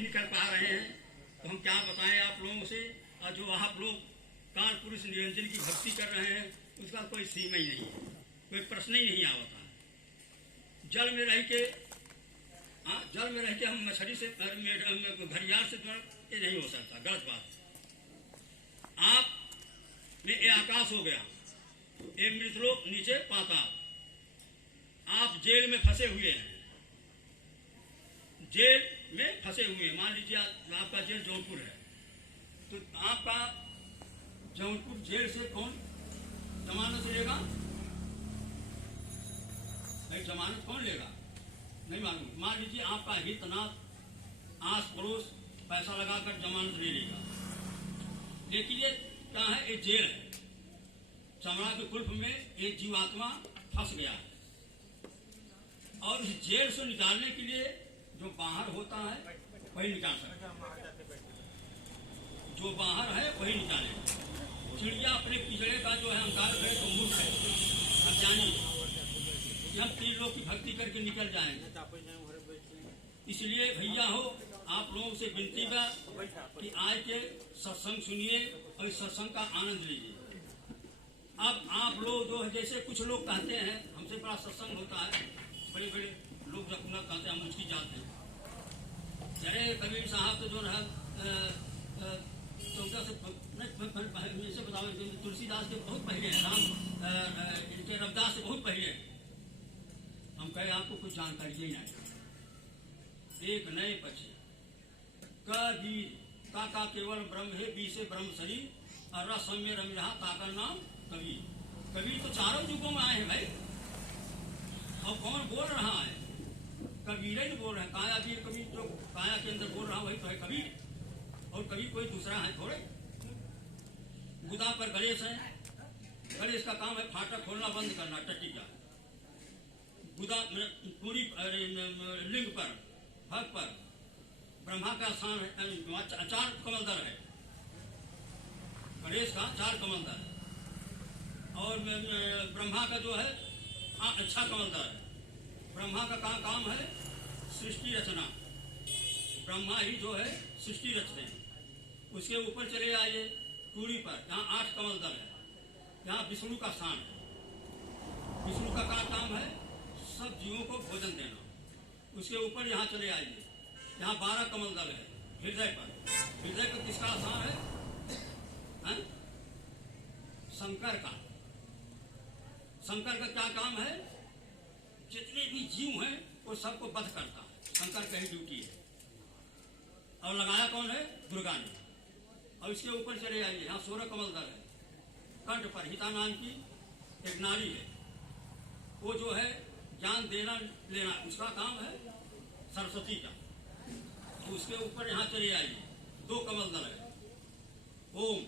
नहीं निकल पा रहे हैं तो हम क्या बताएं आप लोगों से। और जो आप लोग काल पुरुष निरंजन की भक्ति कर रहे हैं उसका कोई सीमा ही नहीं है, कोई प्रश्न ही नहीं आवता। जल में रह के जल में रह के हम मछली से घड़ियाल से ये नहीं हो सकता, गलत बात। आप में ये आकाश हो गया, ये मृतलोक, नीचे पाताल। आप जेल में फंसे हुए हैं, जेल में फंसे हुए हैं। मान लीजिए आपका जेल जौनपुर है, तो आपका जौनपुर जेल से कौन जमानत लेगा? नहीं, जमानत कौन लेगा नहीं मालूम। मान लीजिए आपका हितनाथ आस पड़ोस पैसा लगाकर जमानत ले लेगा, लेकिन ये क्या है? ये जेल है। चमड़ा के कुल्फ में एक जीवात्मा फंस गया है, और इस जेल से निकालने के लिए जो बाहर होता है वही निकाल सकता, जो बाहर है वही निकाले। चिड़िया अपने पिंजरे का जो है अंकार करे तो मूर्ख है, अज्ञानी है। हम तीन लोग की भक्ति करके निकल जाएंगे। इसलिए भैया हो, आप लोगों से विनती बा कि आज के सत्संग सुनिए और इस सत्संग का आनंद लीजिए। अब आप लोग जो है, जैसे कुछ लोग कहते हैं हमसे बड़ा सत्संग होता है, बड़े बड़े लोग जब कहते हैं हम उसकी जाते हैं। अरे कबीर साहब तो जो है 14 से बताओ, तुलसीदास के बहुत पहले हैं, इनके रविदास से बहुत पहले। हम कहे आपको कुछ जानकारी ही नहीं। एक नए पक्षी कबीर ताका केवल ब्रह्म है, बी से ब्रह्म शरीर और रस में रम रहा, ताका नाम कबीर। कबीर तो चारों युगों में आए हैं भाई, और कौन बोल रहा है? कबीर ही बोल रहे हैं। काया वीर कबीर, जो काया के अंदर बोल रहा वही तो है कबीर, और कबीर कोई दूसरा है थोड़े। गुदा पर गणेश है, गणेश का काम है फाटक खोलना बंद करना, टट्टी का। गुदा पूरी लिंग पर भग पर ब्रह्मा का स्थान है, 4 कमलदर है गणेश का, 4 कमलदर है। और ब्रह्मा का जो है अच्छा कमलदर है। ब्रह्मा का काम है सृष्टि रचना, ब्रह्मा ही जो है सृष्टि रचते हैं। उसके ऊपर चले आइए टूड़ी पर, यहाँ 8 कमलदल है, यहाँ विष्णु का स्थान है। विष्णु का काम है सब जीवों को भोजन देना। उसके ऊपर यहाँ चले आइए, यहाँ 12 कमलदल है हृदय पर। हृदय पर किसका स्थान है? शंकर का। शंकर का क्या काम है? जितने भी जीव हैं वो सबको वध करता है, शंकर का ही ड्यूटी है। और लगाया कौन है? दुर्गा ने। और इसके ऊपर चले आइए, यहाँ 16 कमलदल है। कंठ पर हिता नाम की एक नारी है, वो जो है ज्ञान देना लेना, उसका काम है सरस्वती का। तो उसके ऊपर यहाँ चले आइए 2 कमलदल है, ओम।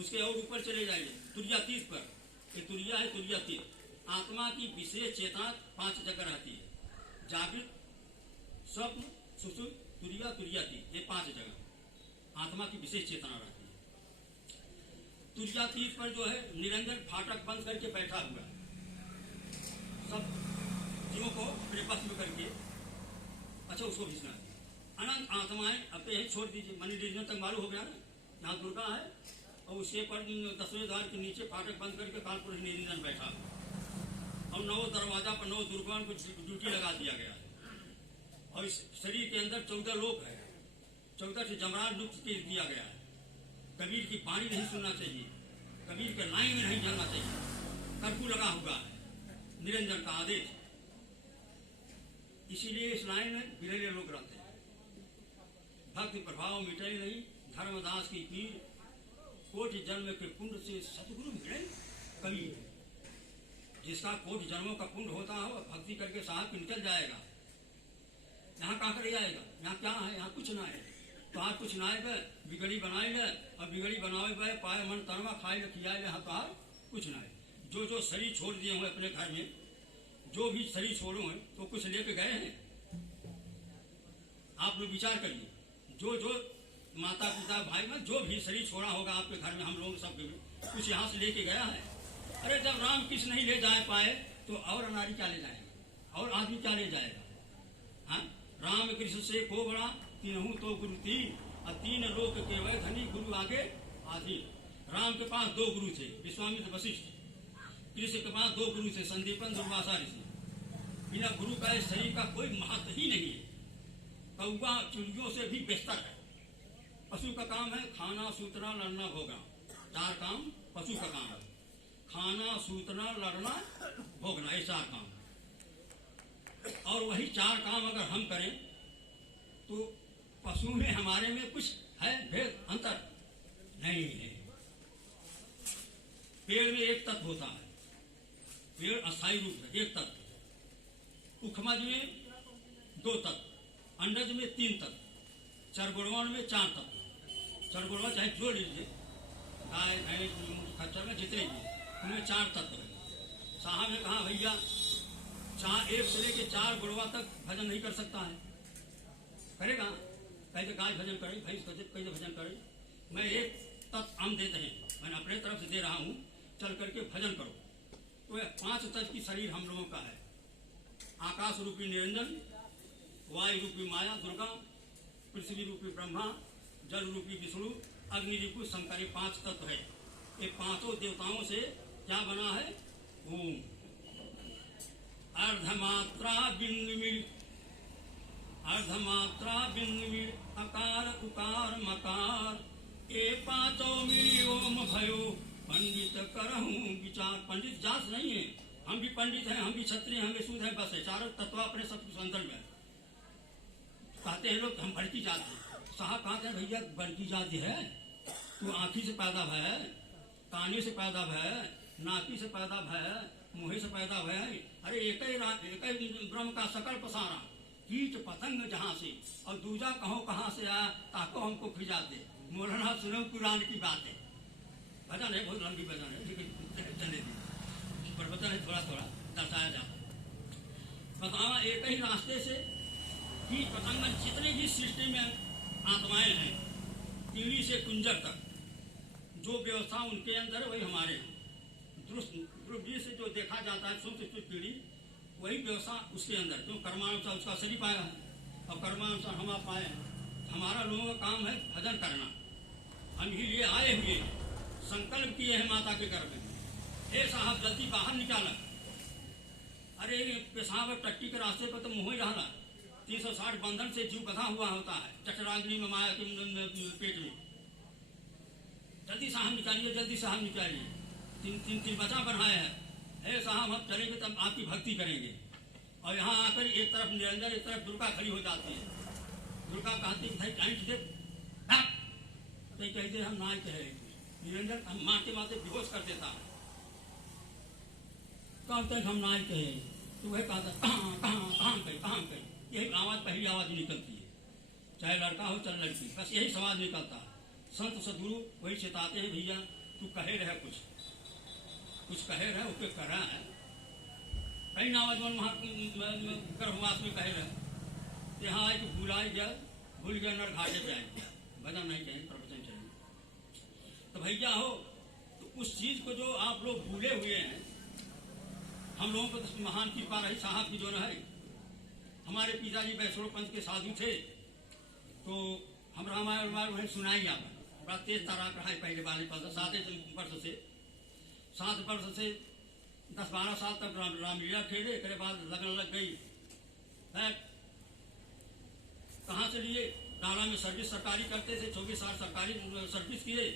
उसके और ऊपर चले जाइए तुर्यातीत पर, ये तुर्या है, तुर्यातीत। आत्मा की विशेष चेतना 5 जगह रहती है, जागृत, स्वप्न, सुषुप्त, तुर्या, तुर्यातीत, ये 5 जगह आत्मा की विशेष चेतना रहती है। तुर्यातीत पर जो है निरंजन फाटक बंद करके बैठा हुआ है, सब जीवों को अपने बस में करके। अच्छा, उसको घिसना है। अनंत आत्माएं अब यही छोड़ दीजिए, मनी डिवीजन तक मालूम हो गया ना, यहाँ दुर्गा है, और उसके पर 10वें द्वार के नीचे फाटक बंद करके कालपुरुष निरंजन बैठा, और 9 दरवाजा पर 9 दुर्गाओं को ड्यूटी लगा दिया गया है। और इस शरीर के अंदर 14 लोक है, 14 से जमरान लुप्त दिया गया है। कबीर की बाणी नहीं सुनना चाहिए, कबीर के लाइन में नहीं चलना चाहिए, कर्फ्यू लगा हुआ है, निरंजन का आदेश। इसीलिए इस लाइन में बिरले लोग रहते हैं। भक्ति प्रभाव मिटे नहीं, धर्मदास की पीर, कोटि जन्म के पुण्य से सतगुरु मिले कबीर। जिसका कोटि जन्मों का पुण्य होता हो, भक्ति करके साहब निकल जाएगा। यहाँ कहाँ कर जाएगा? यहाँ क्या है? यहाँ कुछ ना है। तो आज कुछ ना है, बिगड़ी बनाए ले, और बिगड़ी बनाए गए पाए मन तरमा खाए खियाए, यहाँ तो कुछ ना है। जो जो शरीर छोड़ दिए हुए अपने घर में, जो भी शरीर छोड़ो हैं तो कुछ लेके गए हैं? आप लोग विचार करिए। जो जो माता पिता भाई में जो भी शरीर छोड़ा होगा आपके घर में, हम लोग सब कुछ यहाँ से लेके गया है। अरे जब राम कृष्ण नहीं ले जा पाए तो और नारी क्या ले जाएगा, और आदमी क्या ले जाएगा? हाँ, राम कृष्ण से को बड़ा तीनहु तो गुरु तीन, और तीन लोक के वह धनी गुरु आगे आधी। राम के पास दो गुरु थे, विश्वामित्र वशिष्ठ। कृष्ण के पास दो गुरु थे, संदीपन दुर्वासा ऋषि। बिना गुरु का इस शरीर का कोई महत्व ही नहीं है। कौवा चिड़ियों से भी बेहतर है। पशु का काम है खाना, सूतना, लड़ना, भोगना। चार काम पशु का काम है, खाना, सूतना, लड़ना, भोगना, ये चार काम। और वही चार काम अगर हम करें तो पशु में हमारे में कुछ है भेद, अंतर नहीं है। पेड़ में एक तत्व होता है, पेड़ अस्थायी रूप है, एक तत्व। उखमज में दो तत्व, अंडज में तीन तत्व, चरगुड़वन में चार तत्व। चरगुड़वा चाहे जोड़ लीजिए, गाय भैंस खच्चर में जितने भी, उनमें चार तत्व है। साहब ने कहा भैया चार, एक से लेके चार गुड़वा तक भजन नहीं कर सकता है, करेगा? कैसे गाय भजन करे, भैंस कैसे भजन करे? मैं एक तत्व हम देते हैं, मैंने अपने तरफ से दे रहा हूँ, चल करके भजन करो। तो पांच तत्व की शरीर हम लोगों का है। आकाश रूपी निरंजन, वायु रूपी माया दुर्गा, पृथ्वी रूपी ब्रह्मा, जल रूपी विष्णु, अग्नि रूपी शंकर, ये पांच तत्व है। ये पांचों देवताओं से क्या बना है? ओम। अर्धमात्रा बिंदु मिल, अर्धमात्रा बिंदु मिल, अकार उकार मकार, ये पांचों मिली ओम भयो, पंडित करहूं विचार। पंडित जात नहीं है, हम भी पंडित हैं, हम भी क्षत्रिय, हम भी सूद हैं, बस है। चारों तत्व अपने सब कुछ अंदर में कहते हैं लोग हम भड़की जात हैं। साहब कहते हैं भैया बड़की जाति है, तू आँखी से पैदा है, कानी से पैदा है, नाकी से पैदा है, मुँह से पैदा है। अरे एक ही ब्रह्म का सकल पसारा, कीट पतंग जहाँ से, और दूजा कहो कहाँ से आया, ताको हमको खिजा दे। मौलाना सुनो कुरान की बात है। भजन है, बहुत लंबी भजन है, लेकिन चले दी प्रवचन है, थोड़ा थोड़ा दर्शाया जाता। बतावा एक ही रास्ते से कीट पतंग जितने भी सृष्टि में आत्माएं हैं, कीड़ी से कुंजर तक, जो व्यवस्था उनके अंदर है वही हमारे हैं। दृष्टि से जो देखा जाता है सूक्ष्म पीढ़ी, वही व्यवस्था उसके अंदर, जो कर्मानुसार उसका शरीर पाया है, और कर्मानुसार हम आप पाए हैं। हमारा लोगों का काम है भजन करना। हम ही लिए आए हुए संकल्प किए हैं माता के गर्भ में, हे साहब जल्दी बाहर निकाला। अरे पेशाब टट्टी के रास्ते पर तो मुँह ही रहा। 360 बंधन से जीव बंधा हुआ होता है जठराग्नि में, माया के पेट में। जल्दी साहब निकालिए, जल्दी साहब निकालिए। तीन बचा बनाए हैं। हे साहब हम चलेंगे तब आपकी भक्ति करेंगे। और यहाँ आकर एक तरफ निरंजन, एक तरफ दुर्गा खड़ी हो जाती है। दुर्गा कहती है भाई टाइट दे, तो कहते हम ना कहे। निरंजन हम मारते मारते बेहोश कर देता है, कब तक हम ना कहे। तो वह कहता कहाँ कहाँ कहाँ कहीं कहाँ कहीं, यही आवाज़ पहली आवाज़ निकलती है, चाहे लड़का हो चाहे लड़की, बस यही सवाल निकलता है। संत सदगुरु वही चेताते हैं भैया तू कहे रहे, कुछ कहे रहे, उसके करा है। कई नावजवान वहाँ गर्भवास में कहे रहे, यहाँ आए कि भूलाए गया, भूल गया नर घाटे पे आए, भजन नहीं चाहिए, प्रवचन चाहिए। तो भैया हो, तो उस चीज़ को जो आप लोग भूले हुए हैं, हम लोगों को तो महान कृपा रही साहब की जो न है। हमारे पिताजी वैष्णव पंथ के साधु थे, तो हम रामायण वहीं सुनाई आप बड़ा तेज तराक रहा है। पहले वाले पास 7 वर्ष से 10-12 साल तक रामलीला खेले, एक बाद लगन लग गई है। कहाँ से लिए? डाला में सर्विस सरकारी करते थे, 24 साल सरकारी सर्विस किए।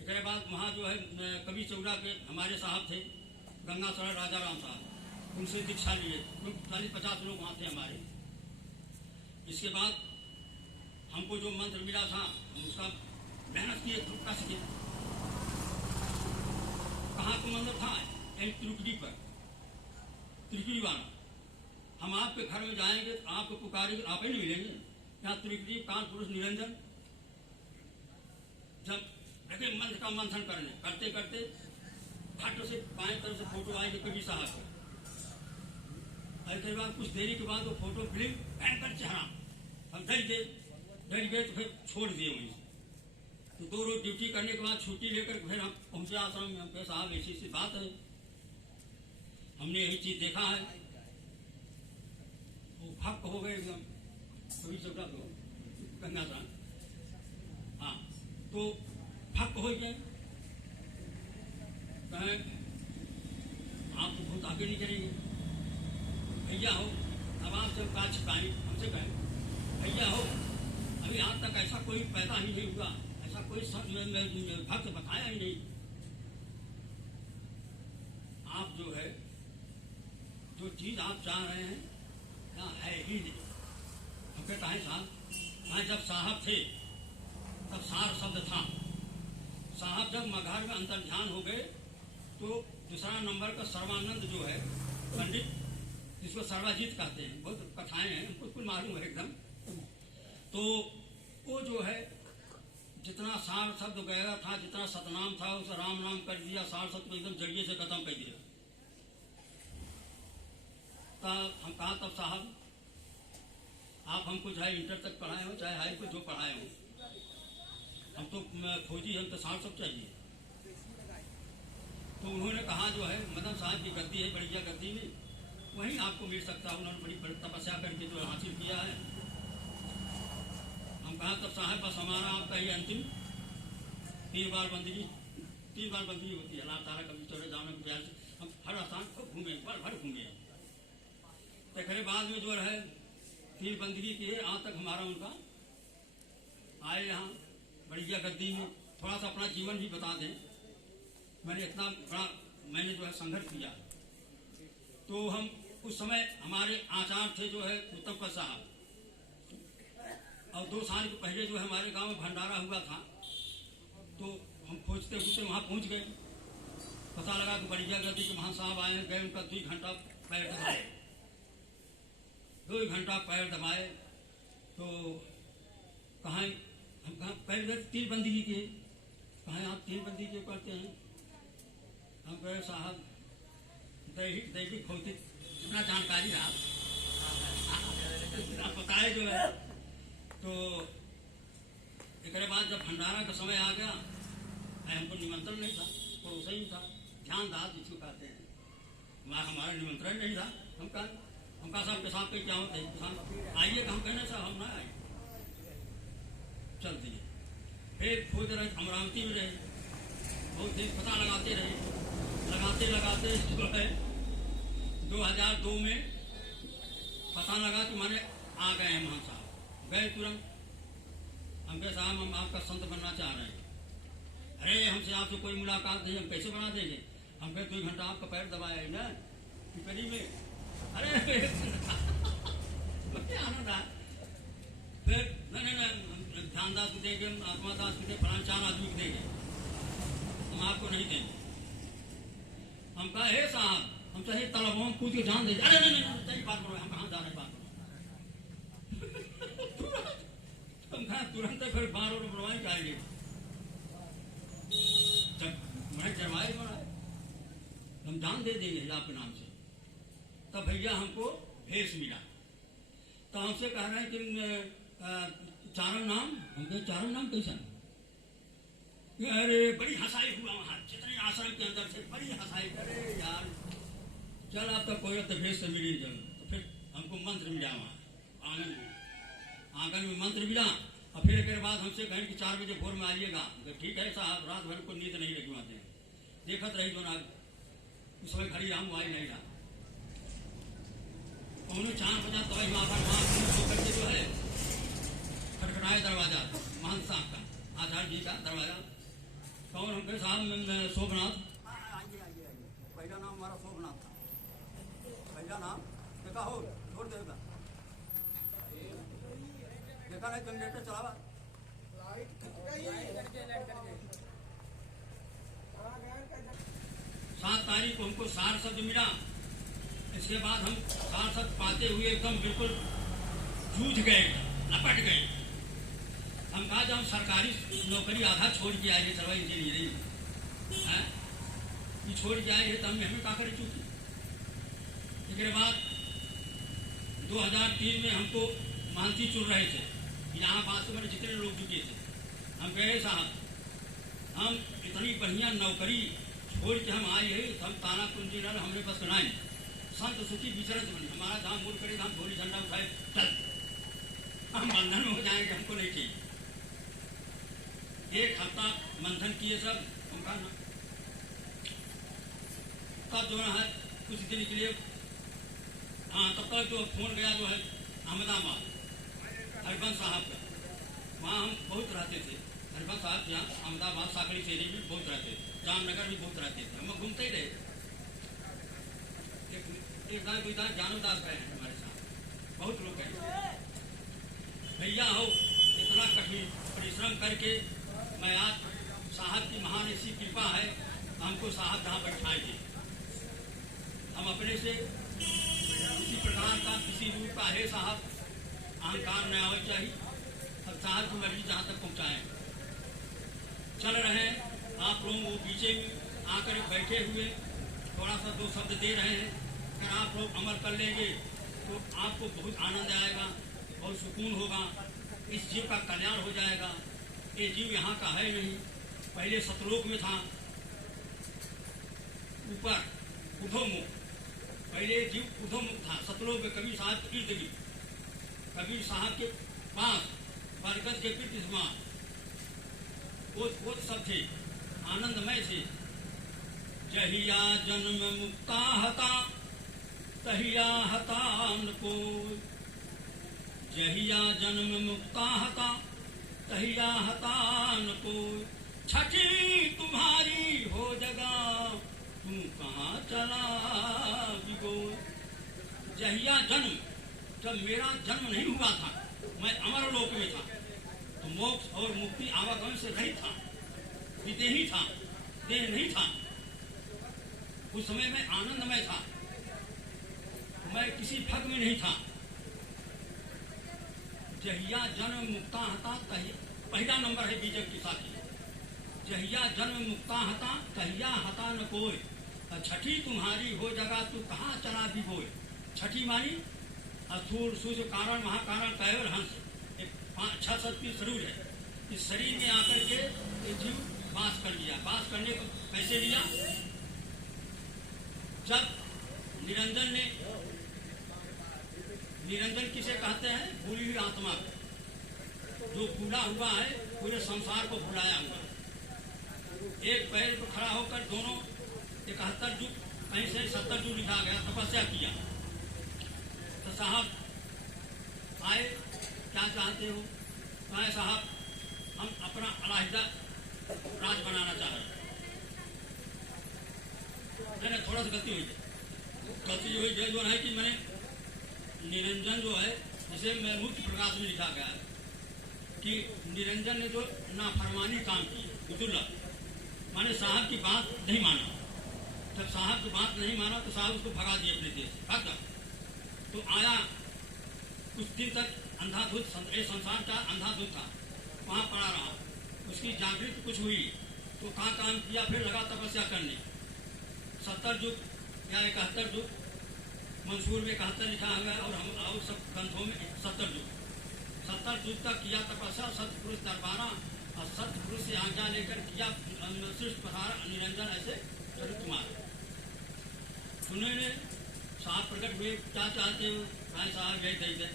एक बाद वहाँ जो है कवि चौड़ा के हमारे साहब थे, गंगा सर राजा राम साहब, उनसे दीक्षा लिए। 40-50 लोग वहाँ थे हमारे। इसके बाद हमको जो मंत्र मिला था हम उसका मेहनत किए, कस किए। कहाँ को मंदिर था? त्रिकुटी पर, त्रिकुटी वाला। हम आपके घर में जाएंगे, आपको पुकारेंगे, आप ही नहीं मिलेंगे। यहाँ त्रिकुटी काल पुरुष निरंजन जब लगे मंत्र का मंथन करने, करते करते घाटों से बाएं तरफ से फोटो आएंगे कवि साहब का। ऐसे बाद कुछ देरी के बाद वो फोटो फिल्म भयंकर चेहरा, हम डर गए तो फिर छोड़ दिए वहीं से। तो 2 रोज ड्यूटी करने के बाद छुट्टी लेकर फिर हम पहुंचे आश्रम में। हम कहे साहब ऐसी बात है, हमने यही चीज देखा है। वो भक्त हो गए एकदम। गंगा स्नान। हाँ, तो भक्त हो गए, कहें आप तो बहुत आगे नहीं करेंगे भैया हो, अब आपसे काज छिपाएं, हमसे कहें भैया हो, अभी आज तक ऐसा कोई पैदा ही नहीं हुआ, ऐसा कोई संत भक्त बताया ही नहीं। आप जो है जो चीज आप चाह रहे हैं यहाँ है ही नहीं। हम कहता है साहब, जब साहब थे तब सार शब्द था। साहब जब मगहर में अंतर ध्यान हो गए तो दूसरा नंबर का सर्वानंद जो है पंडित, जिसको सर्वाजीत कहते हैं, बहुत कथाएं हैं, हमको कुछ मालूम है एकदम। तो वो जो है जितना सार शब्द गया था, जितना सतनाम था, उसे राम नाम कर दिया, सार शब्द को एकदम जरिए से खत्म कर दिया। तब हम कहा, तब साहब आप हमको चाहे इंटर तक पढ़ाए हो, चाहे हाई को जो पढ़ाए हो, हम तो फौजी, हम तो सार शब्द चाहिए। तो उन्होंने कहा जो है मदन साहब की गद्दी है, बढ़िया गद्दी में, वहीं आपको मिल सकता है। उन्होंने बड़ी तपस्या करके जो हासिल किया है। हम कहा, तब साहब बस हमारा आपका ये अंतिम 3 बार बंदगी होती है। अल्लाह ताला कभी चौड़े जाने के प्यार से हम हर स्थान को घूमे, भर घूमे। तकरे बाद में जो है 3 बंदगी की है, आज तक हमारा उनका आए यहाँ बढ़िया गद्दी में। थोड़ा सा अपना जीवन भी बता दें। मैंने इतना बड़ा जो है संघर्ष किया। तो हम उस समय हमारे आचार्य थे जो है उत्तम का साहब, और 2 साल के पहले जो है हमारे गांव में भंडारा हुआ था। तो हम खोजते खोजते वहाँ पहुँच गए। पता लगा कि बढ़िया गद्दी के महान साहब आए हैं। गए, उनका 2 घंटा पैर दबाए, 2 घंटा पैर दबाए। तो कहाँ हम कहाँ पैर 3 बंदगी के, कहाँ आप 3 बंदगी के करते हैं? हम कहे साहब दैहिक भौतिक इतना जानकारी रहा बताए जो है। तो एक बाद जब भंडारा का समय आ गया, हमको निमंत्रण नहीं था, पड़ोसा ही था, ध्यान दास जिसको कहते हैं, हमारा निमंत्रण नहीं था। हम कहा साहब के साथ क्या होते हैं, आइए। हम कहने साहब हम ना आए, चल दिए। फिर खोज रहे, अमरावती में रहे, बहुत देर पता लगाते रहे। लगाते जो है 2002 में पता लगा कि माने आ गए हैं महान साहब। गए तुरंत, हम कहे साहब हम आपका संत बनना चाह रहे हैं। अरे हमसे आपसे कोई मुलाकात नहीं, हम कैसे बना देंगे? हम कहे 2 घंटा आपका पैर दबाया है ना पिपरी में। अरे आनंद आया। फिर नहीं ध्यान दास को देंगे, आत्मा दास को देंगे, फलान 4 आदमी को देंगे, हम आपको नहीं देंगे। हम कहा हे साहब हम चाहे तालाबों में कूद के जान दे। अरे नहीं बात करो, हम कहाँ जा रहे बात करो। हम कहा तुरंत फिर 12 और बनवाई जाएंगे। जब मैं जरवाए बनाए हम जान दे देंगे आपके नाम से। तब भैया हमको भेष मिला। तो हमसे कह रहे हैं कि चारों नाम, हम कहे चारों नाम कैसा? अरे बड़ी हंसाई हुआ वहाँ, जितने आश्रम के अंदर से बड़ी हंसाई। अरे यार चल आप तक कोई भेष से मिली जरूर। तो फिर हमको मंत्र मिला वहाँ आंगन में मंत्र मिला। और फिर एक बाद हमसे कहें कि 4 बजे भोर में आइएगा। तो ठीक है साहब, रात भर को नींद नहीं लगी वहाँ देखत रही जो ना। उस समय घड़ी राम आई नहीं रहा, 4 बजा तो वही वहाँ करके जो है खटखटाए दरवाजा, महंत साहब का, आचार्य जी का दरवाजा। कौन? हम कहे साहब शोभनाथ। आइए पहला नाम हमारा शोभनाथ था। पहला नाम देखा हो, छोड़ देगा, देखा नहीं जनरेटर चलावा। 7 तारीख को हमको सार शब्द मिला। इसके बाद हम सार शब्द पाते हुए एकदम बिल्कुल जूझ गए, लपट गए। हम कहा जब हम सरकारी नौकरी आधा छोड़ के आए, चलो इंजीनियरिंग ये छोड़ के आए तो हमें का कर चुकी। इसके बाद 2003 में हमको मानसी चुन रहे थे, यहाँ बात से मेरे जितने लोग जुटे थे। हम कहे साहब हम इतनी बढ़िया नौकरी छोड़ के हम आए हैं, हम ताना कुंजी न हमने बस बनाए संत सूची विचरण बने, हमारा धाम मूल करे, हम धोली झंडा उठाए चल। हम बंधन में हो जाएंगे, हमको नहीं चाहिए। एक हफ्ता मंथन किए सब, उनका ना तब जो है कुछ दिन के लिए, हाँ तब तक जो फोन गया जो है अहमदाबाद हरिवंश साहब का, वहाँ हम बहुत रहते थे। हरिवंश साहब यहाँ अहमदाबाद साकड़ी शेरी में बहुत रहते थे, जामनगर भी बहुत रहते थे, हम घूमते ही रहे। एक जानवदास गए हैं हमारे साथ, बहुत लोग गए। भैया हो इतना कठिन परिश्रम करके मैं आज साहब की महान ऐसी कृपा है, हमको साहब जहाँ बैठाए थे, हम अपने से किसी प्रकार का किसी रूप का है साहब अहंकार न आना चाहिए, और साहब की मर्जी जहाँ तक पहुँचाएं। चल रहे हैं आप लोग, वो पीछे में आकर बैठे हुए थोड़ा सा दो शब्द दे रहे हैं। अगर आप लोग अमल कर लेंगे तो आपको बहुत आनंद आएगा, बहुत सुकून होगा, इस जीव का कल्याण हो जाएगा। ये जीव यहाँ का है नहीं, पहले सतलोक में था, ऊपर उधोमुख, पहले जीव उधोमुख था, सतलोक में कबीर साहब के इर्द गिर्द, कबीर साहब के पास बरगद के पीठ समान वो सब थे, आनंदमय थे। जहिया जन्म मुक्ता हता तहिया हतान को, जहिया जन्म मुक्ता हता तहिया हतान को, छठी तुम्हारी हो जगा तू कहाँ चला बिगो। जहिया जन्म, जब मेरा जन्म नहीं हुआ था, मैं अमर लोक में था, तो मोक्ष और मुक्ति आवागमन से रहित था, विदेही था, देह नहीं था। उस समय में आनंदमय था, मैं किसी भग में नहीं था। जहिया जन्म मुक्ता हता तहिया, पहला नंबर है बीजक की साथी। जहिया जन्म मुक्ता हता तहिया हता न कोई, छठी तुम्हारी हो जगह तू कहाँ चला भी बोए। छठी मानी अस्थूल सूर्य कारण महाकारण कैवर हंस, एक 5-6 की शरीर है। इस शरीर में आकर के ये जीव वास कर लिया। वास करने को कैसे लिया? जब निरंजन ने, निरंजन किसे कहते हैं? भूली हुई आत्मा को, जो भूला हुआ है, पूरे संसार को भुलाया हुआ। एक पैर पर खड़ा होकर दोनों 71 युग, कहीं से 70 युग लिखा गया, तपस्या किया। तो साहब आए, क्या चाहते हो? कहे साहब हम अपना अलहदा राज बनाना चाह रहे हैं। मैंने थोड़ा सा गलती हुई है, गलती जो हुई जो है कि मैंने निरंजन जो है, जिसे मैं मुख्य प्रकाश में लिखा गया है कि निरंजन ने जो नाफरमानी काम की, दुर्लभ माने साहब की बात नहीं माना। जब साहब की बात नहीं माना तो साहब उसको भगा दिए अपने देश, भाग। तो आया कुछ दिन तक अंधाधुंध, संसार का अंधाधुंध था, वहाँ पड़ा रहा। उसकी जागृति कुछ हुई तो कहाँ काम किया, फिर लगा तपस्या करने। 70 युग या 71 युग, मंसूर में 71 लिखा हुआ है, और हम और सब ग्रंथों में 70 युग तक किया तपस्या। सतपुरुष दरबारा और सतपुरुष से आज्ञा लेकर किया सृष्टि पधारा निरंजन ऐसे चरित कुमार। सुने ने साहब प्रकट हुए, क्या चाहते हो? कहा साहब यही दे दे।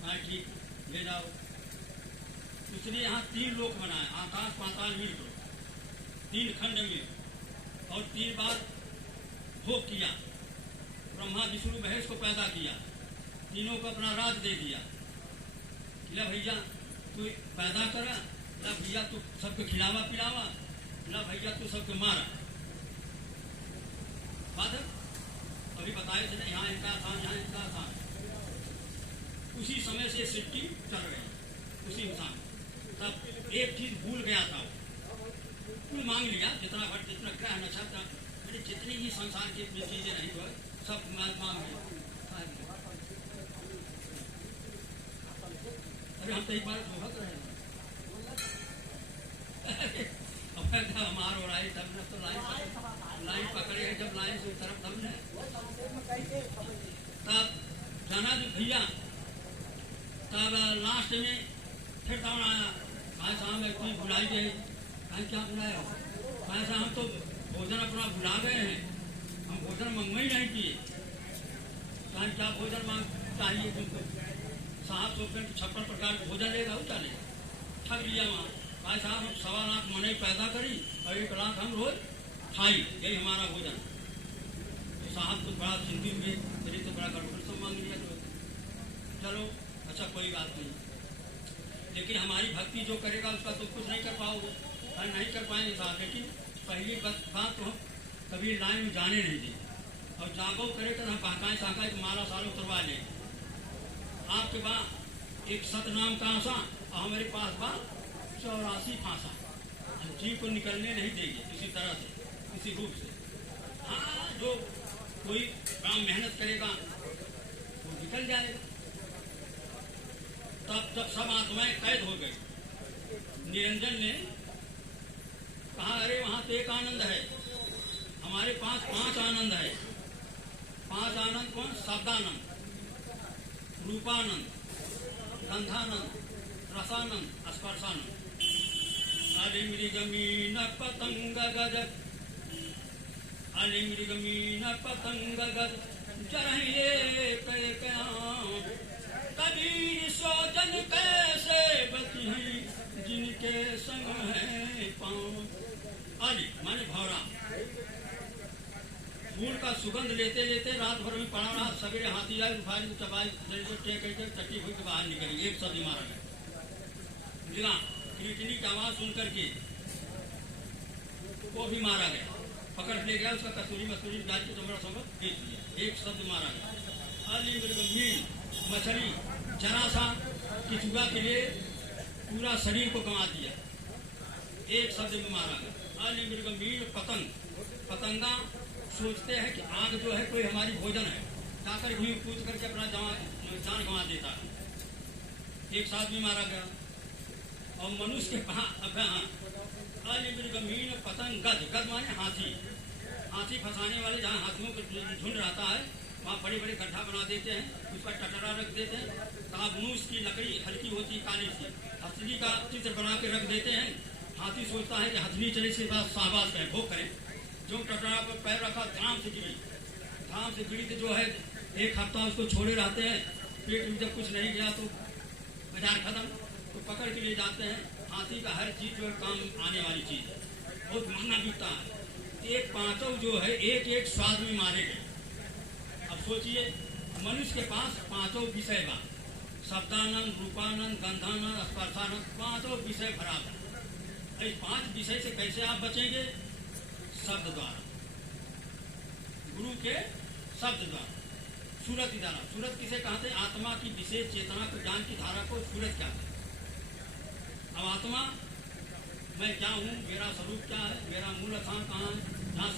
कहा ठीक, ले जाओ। इसलिए यहाँ 3 लोक बनाए, आकाश पाताल वीर को, 3 खंड में, और 3 बार भोग किया। ब्रह्मा विष्णु महेश को पैदा किया, तीनों को अपना राज दे दिया। ला भैया तू पैदा करा, ला भैया तू सबको खिलावा पिलावा, ला भैया तू सबको मारा। बात है अभी बताए थे ना, यहाँ इनका था, यहाँ इनका था। उसी समय से सृष्टि चल रही, उसी इंसान। तब एक चीज भूल गया था, कुल मांग लिया, जितना घट जितना ग्रह नक्षत्र, मैंने जितनी भी संसार की चीजें नहीं हुआ सब मांग लिया। अरे हम तो एक बार भुगत रहे हैं। हमार हो रहा है, तब ने तो लाइन पकड़े है, जब लाइन से तरफ तब ने तब जाना जो भैया। तब लास्ट में फिर दौड़ आया, कहा साहब मैं कोई भुलाई गए। कहा क्या बुलाया हो? कहा साहब हम तो भोजन अपना भुला गए हैं, हम भोजन मंगवा ही नहीं किए। कहा क्या भोजन मांग चाहिए तुमको? साहब सोचकर 56 प्रकार के भोजन लेगा वो क्या लेगा, ठग लिया वहाँ। भाई साहब हम 1.25 लाख मने पैदा करी और 1 लाख हम रोज खाई, यही हमारा भोजन। तो साहब तो बड़ा चिंतित हुए, मेरी तो बड़ा गड़बड़ सब मांग लिया। तो चलो अच्छा कोई बात नहीं, लेकिन हमारी भक्ति जो करेगा उसका तो कुछ नहीं कर पाओगे, नहीं कर पाएंगे साहब। लेकिन पहली बात तो हम कभी लाइन में जाने नहीं दी, और जागो करे तो हम बहकाएँ सहकाएँ माला साल उतरवा लें। आपके बाद एक सतनाम का आशा और हमारे पास बा 84 फांसा, हम जीव को निकलने नहीं देंगे किसी तरह से, किसी रूप से। हाँ, जो कोई काम मेहनत करेगा वो निकल जाएगा। तब जब सब आत्माएं कैद हो गई, निरंजन ने कहा अरे वहां तो एक आनंद है, हमारे पास 5 आनंद है। 5 आनंद कौन? शब्दानंद, रूपानंद, गंधानंद, रसानंद, स्पर्शानंद। अलिमृगमीन पतंग गज, अलिमृगमीन पतंग गज, जरहिए कया कबीर सो जन कैसे बची जिनके संग है पाँव। अली माने भौरा, फूल का सुगंध लेते लेते रात भर में पड़ा रहा। सवेरे हाथी आए, उठाई चबाई, चट्टी हुई के बाहर निकली, एक शब्द मारा गया। कीटनी की आवाज सुन करके वो भी मारा गया, पकड़ ले गया, उसका कसूरी मसूरी डाल के चमड़ा समझ बेच दिया, एक शब्द मारा गया। अली मृगमीन मछली जरा सा किचुआ के लिए पूरा शरीर को गंवा दिया, एक शब्द में मारा गया। अली मृगमीन पतंग, पतंगा सोचते हैं कि आग जो है कोई हमारी भोजन है, जाकर घूम कूद करके अपना जान गंवा देता है, एक साथ में मारा गया। और मनुष्य के अलिमृगमीन पतंग गज, गज माने हाथी, हाथी फंसाने वाले जहाँ हाथियों का झुंड रहता है वहाँ बड़े बड़े गड्ढा बना देते हैं, उस पर टटरा रख देते हैं, काबनूस की लकड़ी हल्की होती है काली सी, हथनी का चित्र बना के रख देते हैं। हाथी सोचता है कि हथनी चले से बाद शाहबाज करें, भोग करें। जो टटरा पर पैर रखा धाम से गिरी, धाम से गिरी तो जो है 1 हफ्ता उसको छोड़े रहते हैं, पेट में जब कुछ नहीं गया तो बाजार खत्म, तो पकड़ के ले जाते हैं। हाथी का हर चीज जो है काम आने वाली चीज है, बहुत महंगा बिकता है। एक पांचों जो है एक एक स्वाद में मारे गए। अब सोचिए मनुष्य के पास 5 विषय बा, शब्दानंद, रूपानंद, गंधानंद, स्पर्शानंद, 5 विषय भरा है। इस 5 विषय से कैसे आप बचेंगे? शब्द द्वारा, गुरु के शब्द द्वारा, सूरत की धारा। सूरत किसे कहते हैं? आत्मा की विशेष चेतना को ज्ञान की धारा को सूरत कहते हैं। अब आत्मा मैं क्या हूँ, मेरा स्वरूप क्या है, मेरा मूल स्थान कहाँ है, जहाँ